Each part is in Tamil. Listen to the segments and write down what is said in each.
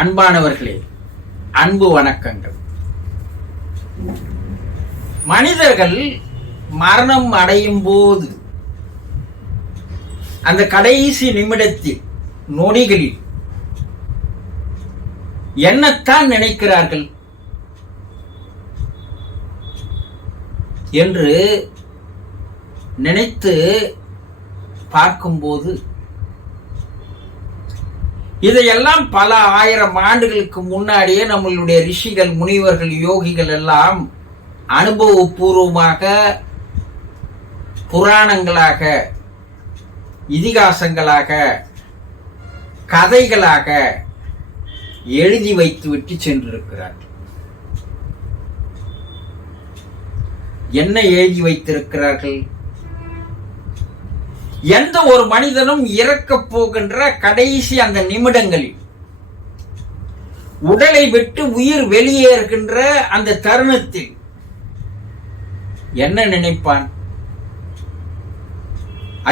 அன்பானவர்களே, அன்பு வணக்கங்கள். மனிதர்கள் மரணம் அடையும் போது அந்த கடைசி நிமிடத்தில், நொடிகளில் என்னத்தான் நினைக்கிறார்கள் என்று நினைத்து பார்க்கும்போது, இதையெல்லாம் பல ஆயிரம் ஆண்டுகளுக்கு முன்னாடியே நம்மளுடைய ரிஷிகள், முனிவர்கள், யோகிகள் எல்லாம் அனுபவபூர்வமாக புராணங்களாக, இதிகாசங்களாக, கதைகளாக எழுதி வைத்துவிட்டு சென்றிருக்கிறார்கள். என்ன எழுதி வைத்திருக்கிறார்கள்? எந்த ஒரு மனிதனும் இறக்கப் போகின்ற கடைசி அந்த நிமிடங்களில், உடலை விட்டு உயிர் வெளியேறுகின்ற அந்த தருணத்தில் என்ன நினைப்பான்?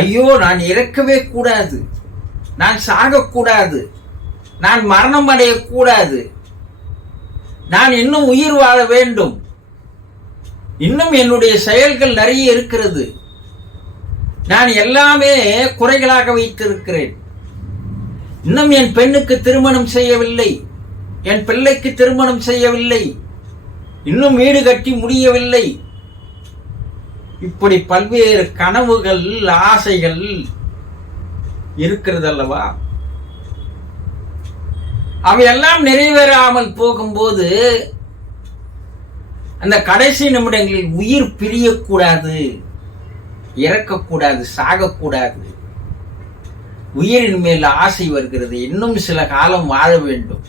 ஐயோ, நான் இறக்கவே கூடாது, நான் சாகக்கூடாது, நான் மரணம் அடையக்கூடாது, நான் இன்னும் உயிர் வாழ வேண்டும், இன்னும் என்னுடைய செயல்கள் நிறைய இருக்கிறது, நான் எல்லாமே குறைகளாக வைத்திருக்கிறேன், இன்னும் என் பெண்ணுக்கு திருமணம் செய்யவில்லை, என் பிள்ளைக்கு திருமணம் செய்யவில்லை, இன்னும் வீடு கட்டி முடியவில்லை, இப்படி பல்வேறு கனவுகள், ஆசைகள் இருக்கிறது அல்லவா? அவையெல்லாம் நிறைவேறாமல் போகும்போது அந்த கடைசி நிமிடங்களில் உயிர் பிரியக்கூடாது, இறக்கக்கூடாது, சாகக்கூடாது, உயிரின் மேல் ஆசை வருகிறது, இன்னும் சில காலம் வாழ வேண்டும்,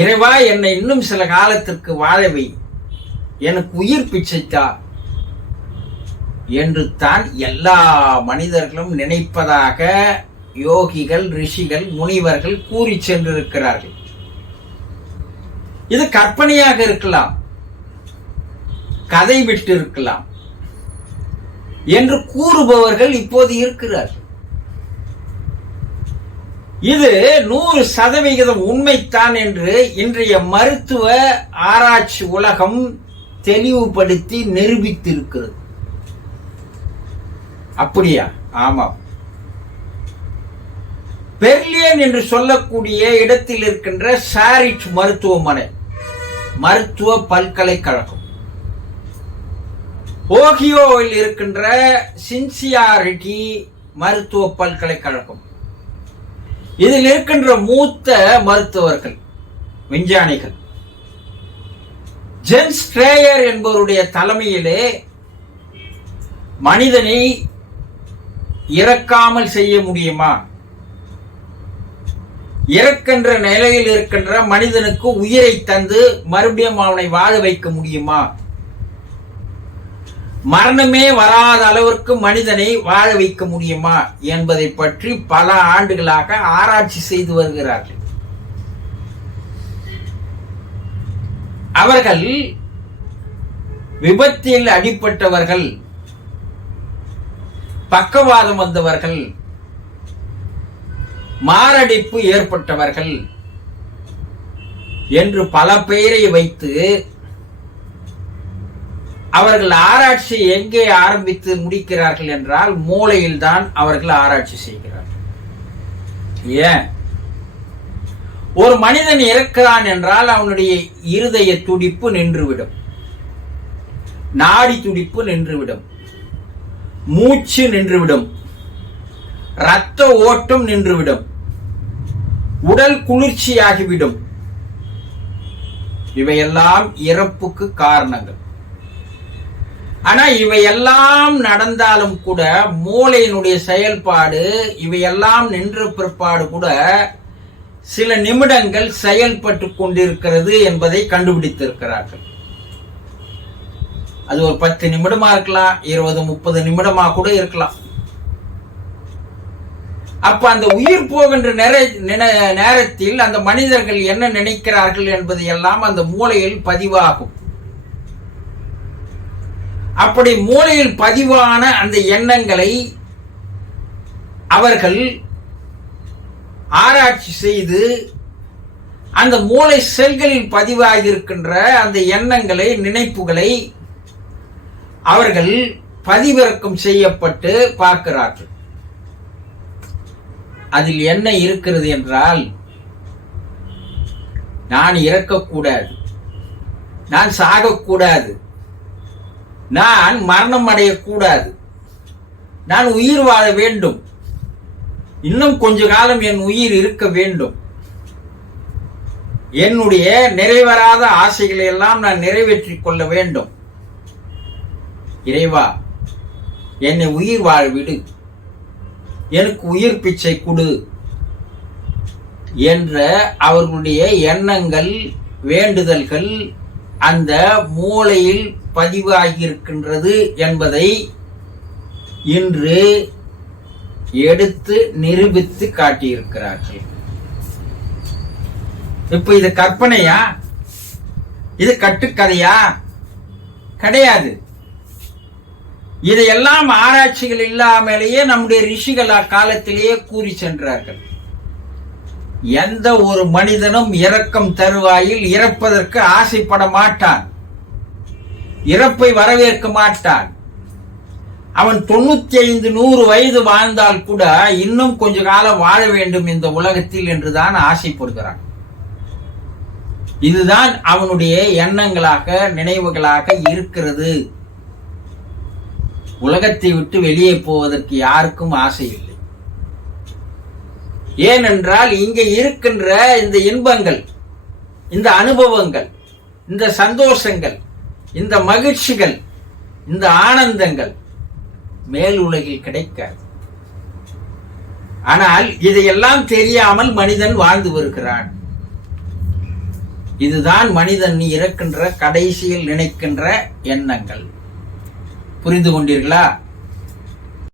இறைவா என்னை இன்னும் சில காலத்திற்கு வாழவை, எனக்கு உயிர் பிச்சைத்தா என்று தான் எல்லா மனிதர்களும் நினைப்பதாக யோகிகள், ரிஷிகள், முனிவர்கள் கூறி சென்றிருக்கிறார்கள். இது கற்பனையாக இருக்கலாம், கதை விட்டு இருக்கலாம் என்று கூறுபவர்கள் இப்போது இருக்கிறார்கள். இது 100% உண்மைத்தான் என்று இன்றைய மருத்துவ ஆராய்ச்சி உலகம் தெளிவுபடுத்தி நிரூபித்திருக்கிறது. அப்படியா? ஆமாம். பெர்லின் என்று சொல்லக்கூடிய இடத்தில் இருக்கின்ற சாரிட் மருத்துவமனை, மருத்துவ பல்கலைக்கழகம், ஓஹியோவில் இருக்கின்ற சின்சியாரிட்டி மருத்துவ பல்கலைக்கழகம், இதில் இருக்கின்ற மூத்த மருத்துவர்கள், விஞ்ஞானிகள், ஜென் ஸ்ட்ரேயர் என்பவருடைய தலைமையிலே மனிதனை இறக்காமல் செய்ய முடியுமா, இறக்கின்ற நிலையில் இருக்கின்ற மனிதனுக்கு உயிரை தந்து மறுபடியும் அவனை வாழ வைக்க முடியுமா, மரணமே வராத அளவிற்கு மனிதனை வாழ வைக்க முடியுமா என்பதை பற்றி பல ஆண்டுகளாக ஆராய்ச்சி செய்து வருகிறார்கள். அவர்கள் விபத்தில் அடிபட்டவர்கள், பக்கவாதம் வந்தவர்கள், மாரடைப்பு ஏற்பட்டவர்கள் என்று பல பெயரை வைத்து அவர்கள் ஆராய்ச்சி எங்கே ஆரம்பித்து முடிக்கிறார்கள் என்றால் மூளையில் தான் அவர்கள் ஆராய்ச்சி செய்கிறார்கள். ஏன்? ஒரு மனிதன் இறக்கிறான் என்றால் அவனுடைய இருதய துடிப்பு நின்றுவிடும், நாடி துடிப்பு நின்றுவிடும், மூச்சு நின்றுவிடும், இரத்த ஓட்டம் நின்றுவிடும், உடல் குளிர்ச்சியாகிவிடும். இவையெல்லாம் இறப்புக்கு காரணங்கள். ஆனா இவையெல்லாம் நடந்தாலும் கூட மூளையினுடைய செயல்பாடு, இவையெல்லாம் நின்ற பிற்பாடு கூட சில நிமிடங்கள் செயல்பட்டு கொண்டிருக்கிறது என்பதை கண்டுபிடித்திருக்கிறார்கள். அது ஒரு 10 நிமிடமா இருக்கலாம், 20-30 நிமிடமா கூட இருக்கலாம். அப்ப அந்த உயிர் போகின்ற நேரத்தில் அந்த மனிதர்கள் என்ன நினைக்கிறார்கள் என்பது எல்லாம் அந்த மூளையில் பதிவாகும். அப்படி மூளையில் பதிவான அந்த எண்ணங்களை அவர்கள் ஆராய்ச்சி செய்து அந்த மூளை செல்களில் பதிவாகி இருக்கின்ற அந்த எண்ணங்களை, நினைப்புகளை அவர்கள் பதிவிறக்கம் செய்யப்பட்டு பார்க்கிறார்கள். அதில் என்ன இருக்கிறது என்றால், நான் இறக்கக்கூடாது, நான் சாகக்கூடாது, நான் மரணம் அடையக்கூடாது, நான் உயிர் வாழ வேண்டும், இன்னும் கொஞ்ச காலம் என் உயிர் இருக்க வேண்டும், என்னுடைய நிறைவேறாத ஆசைகளை எல்லாம் நான் நிறைவேற்றிக் கொள்ள வேண்டும், இறைவா என்னை உயிர் வாழ விடு, எனக்கு உயிர் பிச்சை கொடு என்ற அவர்களுடைய எண்ணங்கள், வேண்டுதல்கள் அந்த மூளையில் பதிவாகியிருக்கின்றது என்பதை இன்று எடுத்து நிரூபித்து காட்டியிருக்கிறார்கள். இப்ப இது கற்பனையா? இது கட்டுக்கதையா? கிடையாது. இதையெல்லாம் ஆராய்ச்சிகள் இல்லாமலேயே நம்முடைய ரிஷிகள் அக்காலத்திலேயே கூறி சென்றார்கள். எந்த ஒரு மனிதனும் இறக்கம் தருவாயில் இறப்பதற்கு ஆசைப்பட மாட்டான், இறப்பை வரவேற்க மாட்டான். அவன் 95-100 வயது வாழ்ந்தால் கூட இன்னும் கொஞ்ச காலம் வாழ வேண்டும் இந்த உலகத்தில் என்றுதான் ஆசைப்படுகிறான். இதுதான் அவனுடைய எண்ணங்களாக, நினைவுகளாக இருக்கிறது. உலகத்தை விட்டு வெளியே போவதற்கு யாருக்கும் ஆசை இல்லை. ஏனென்றால் இங்கே இருக்கின்ற இந்த இன்பங்கள், இந்த அனுபவங்கள், இந்த சந்தோஷங்கள், இந்த மகிழ்ச்சிகள், இந்த ஆனந்தங்கள் மேல் உலகில் கிடைக்காது. ஆனால் இதையெல்லாம் தெரியாமல் மனிதன் வாழ்ந்து வருகிறான். இதுதான் மனிதன் இறக்கின்ற கடைசியில் நினைக்கின்ற எண்ணங்கள். புரிந்து கொண்டீர்களா?